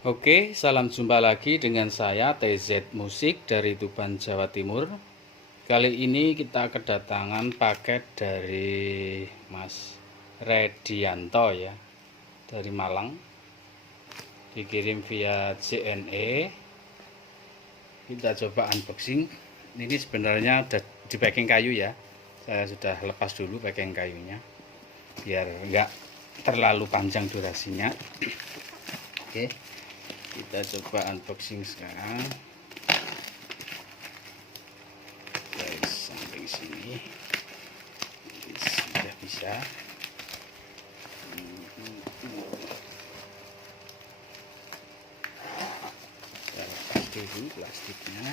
Oke, salam jumpa lagi dengan saya TZ Musik dari Tuban, Jawa Timur. Kali ini kita kedatangan paket dari Mas Redianto ya, dari Malang. Dikirim via JNE. Kita coba unboxing. Ini sebenarnya udah di packing kayu ya. Saya sudah lepas dulu packing kayunya biar enggak terlalu panjang durasinya. Oke. Kita coba unboxing sekarang dari samping sini. Sudah bisa. Kita lepas dulu plastiknya.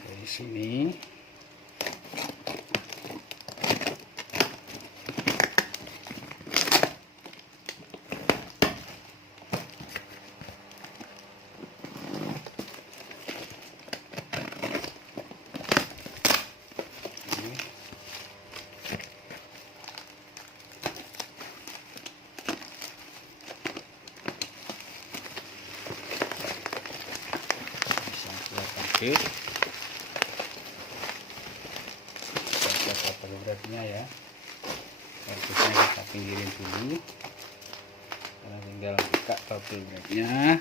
Dari sini bisa kelihatan klik. Kita coba beratnya ya. Harusnya kita pinggirin dulu. Karena tinggal buka bubble wrapnya.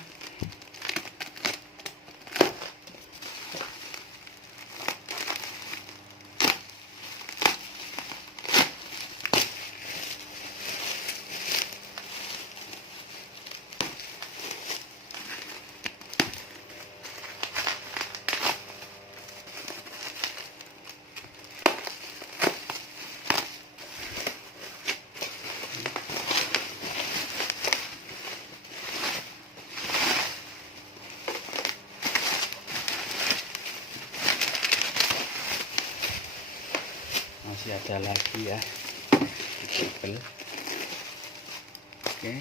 Masih ada lagi ya bubble. Oke.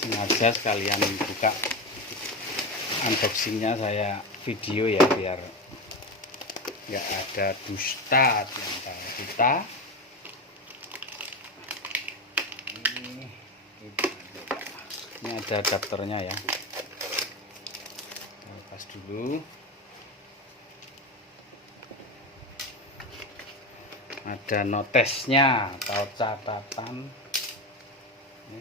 Sengaja sekalian buka unboxingnya saya video ya biar nggak ada dusta di antara kita. Ini ada adapternya ya. Lepas dulu. Ada notesnya atau catatan. Ini.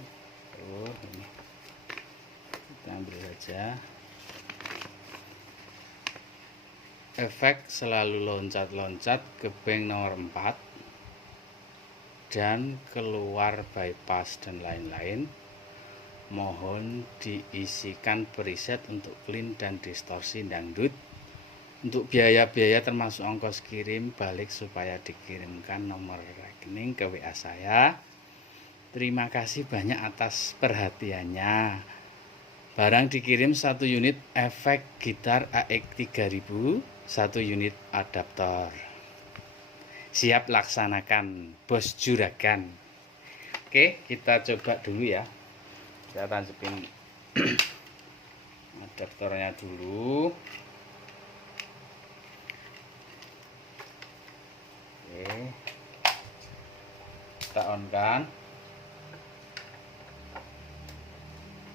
Kita ambil saja. Efek selalu loncat-loncat ke bank nomor 4 dan keluar bypass dan lain-lain. Mohon diisikan preset untuk clean dan distorsi dangdut. Untuk biaya-biaya termasuk ongkos kirim balik supaya dikirimkan nomor rekening ke WA saya. Terima kasih banyak atas perhatiannya. Barang dikirim 1 unit efek gitar AX 3000, 1 unit adaptor. Siap laksanakan, Bos Juragan. Oke, kita coba dulu ya. Saya tancapin adaptornya dulu. Oke, kita on kan.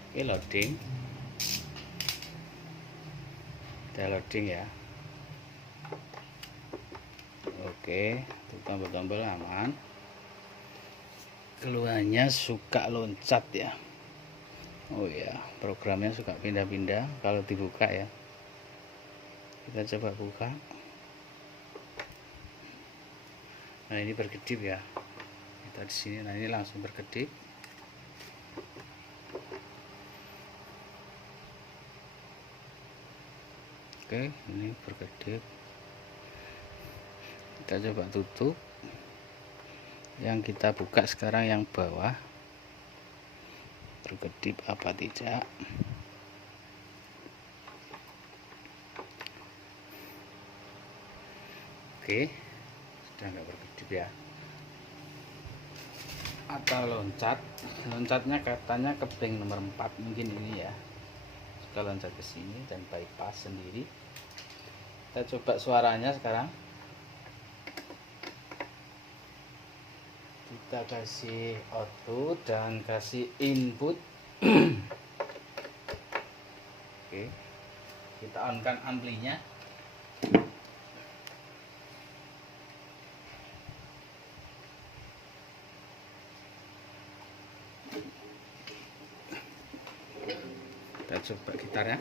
Oke, loading. Udah loading ya. Oke, tombol-tombol aman. Keluarnya suka loncat ya. Oh ya, programnya suka pindah-pindah kalau dibuka ya. Kita coba buka. Nah, ini berkedip ya. Kita di sini, nah ini langsung berkedip. Oke, ini berkedip. Kita coba tutup. Yang kita buka sekarang yang bawah. Berkedip apa tidak? Oke, sudah nggak berkedip ya. Atau loncatnya katanya ke bank nomor 4, mungkin ini ya. Suka loncat ke sini dan bypass sendiri. Kita coba suaranya sekarang. Kita kasih output dan kasih input. Oke, kita on kan amplinya. Kita coba gitarnya.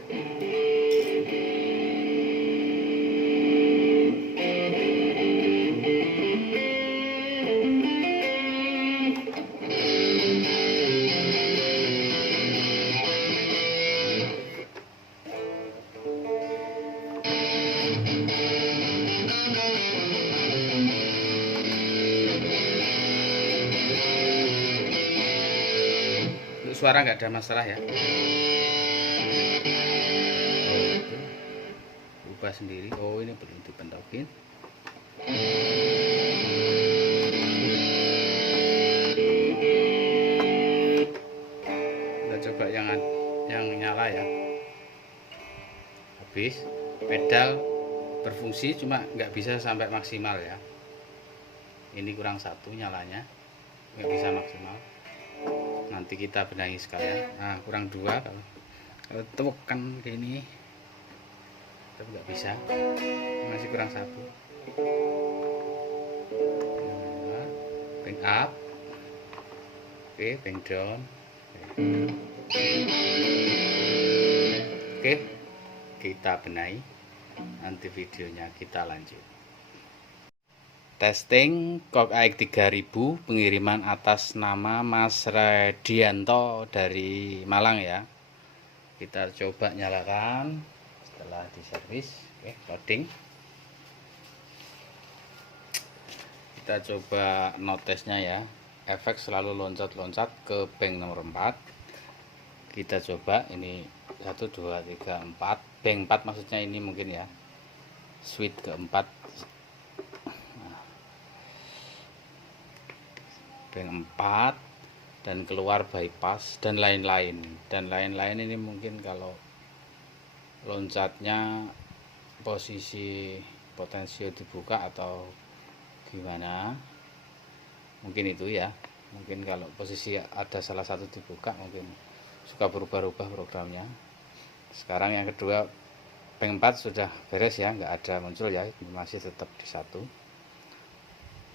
Untuk suara nggak ada masalah ya. Ubah sendiri. Oh, ini perlu dipentokin. Kita coba yang nyala ya. Habis pedal berfungsi, cuma nggak bisa sampai maksimal ya. Ini kurang 1 nyalanya, nggak bisa maksimal. Nanti kita benahi sekalian. Nah, kurang 2 kalau tekan kayak ini, tapi nggak bisa, masih kurang 1. Nah, bank up, oke, bank down. Oke, kita benahi. Nanti videonya kita lanjut. Testing Korg AX 3000, pengiriman atas nama Mas Redianto dari Malang ya. Kita coba nyalakan setelah diservis. Oke, loading. Kita coba notesnya ya. Efek selalu loncat-loncat ke bank nomor 4. Kita coba ini 1 2 3 4. Bank 4 maksudnya ini mungkin ya. Switch keempat. Bank 4 dan keluar bypass dan lain-lain ini mungkin kalau loncatnya posisi potensio dibuka atau gimana, mungkin itu ya. Mungkin kalau posisi ada salah satu dibuka mungkin suka berubah-ubah programnya. Sekarang yang kedua, bank 4 sudah beres ya, nggak ada muncul ya, masih tetap di 1.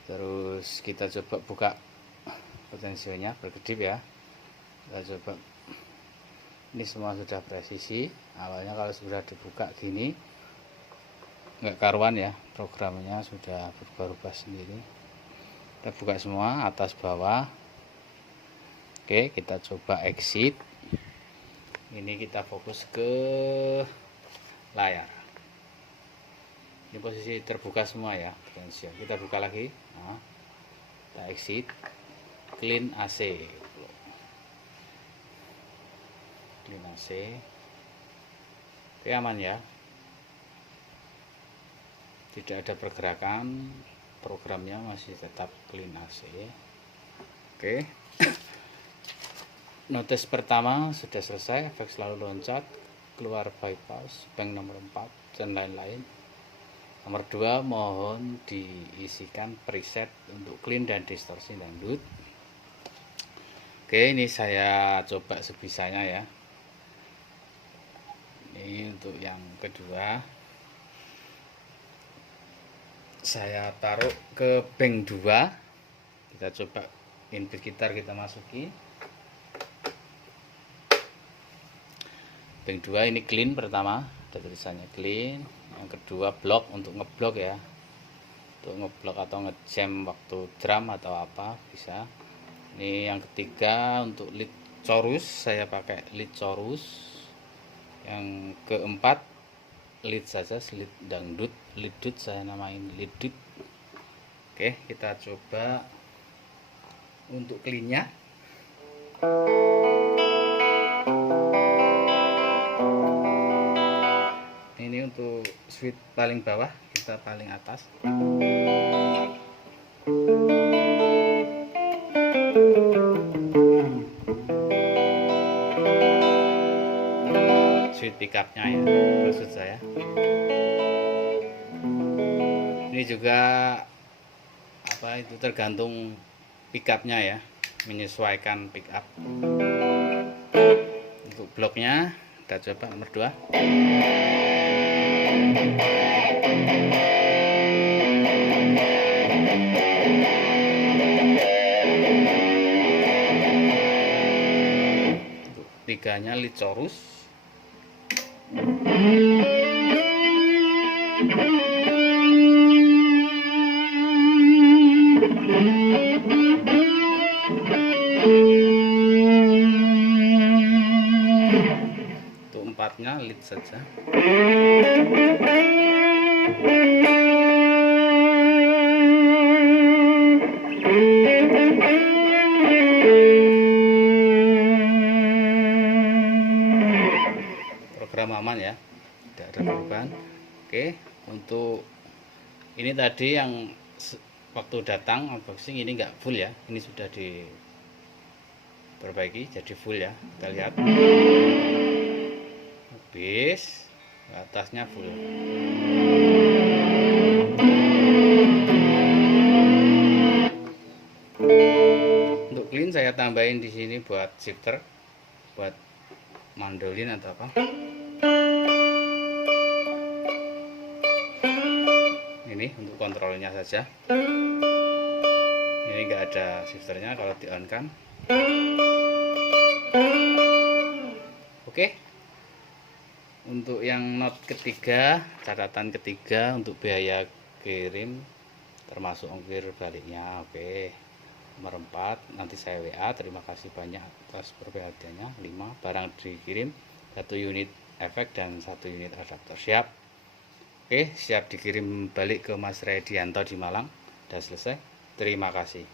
Terus kita coba buka potensionya, berkedip ya. Kita coba, ini semua sudah presisi. Awalnya kalau sudah dibuka gini nggak karuan ya, programnya sudah berubah-ubah sendiri. Kita buka semua atas bawah. Oke, kita coba exit. Ini kita fokus ke layar. Ini posisi terbuka semua ya, potensial. Kita buka lagi. Nah, kita exit. Clean AC. Clean AC. Oke, aman ya. Tidak ada pergerakan, programnya masih tetap clean AC. Oke. Notice pertama sudah selesai, efek selalu loncat, keluar bypass, bank nomor 4 dan lain-lain. Nomor 2, mohon diisikan preset untuk clean dan distorsi dangdut. Oke, ini saya coba sebisanya ya. Ini untuk yang kedua, saya taruh ke bank 2. Kita coba input gitar kita masuki. Bank 2 ini clean pertama, ada tulisannya clean. Yang kedua block untuk ngeblok ya, untuk ngeblok atau ngejam waktu drum atau apa bisa. Ini yang ketiga untuk lead chorus, saya pakai lead chorus. Yang keempat lead saja, lead dangdut, lead dut saya namain lead dut. Oke, kita coba untuk cleannya. Ini untuk switch paling bawah, kita register paling atas. Switch pickupnya ya, maksud saya. Ini juga apa itu, tergantung pickupnya ya, menyesuaikan pickup. Untuk bloknya kita coba nomor 2. Untuk 3-nya lead chorus. Untuk 4-nya lead saja. Program aman ya, tidak ada perubahan. Oke, untuk ini tadi yang waktu datang unboxing ini enggak full ya, ini sudah diperbaiki jadi full ya. Kita lihat habis, atasnya full. Untuk clean saya tambahin di sini buat shifter, buat mandolin atau apa. Ini untuk kontrolnya saja. Ini enggak ada shifternya kalau di on kan. Oke. Untuk yang not ketiga, catatan ketiga untuk biaya kirim termasuk ongkir baliknya. Oke. Nomor 4 nanti saya WA. Terima kasih banyak atas perhatiannya. 5 barang dikirim, 1 unit efek dan 1 unit adaptor. Siap. Oke, siap dikirim balik ke Mas Redianto di Malang. Sudah selesai. Terima kasih.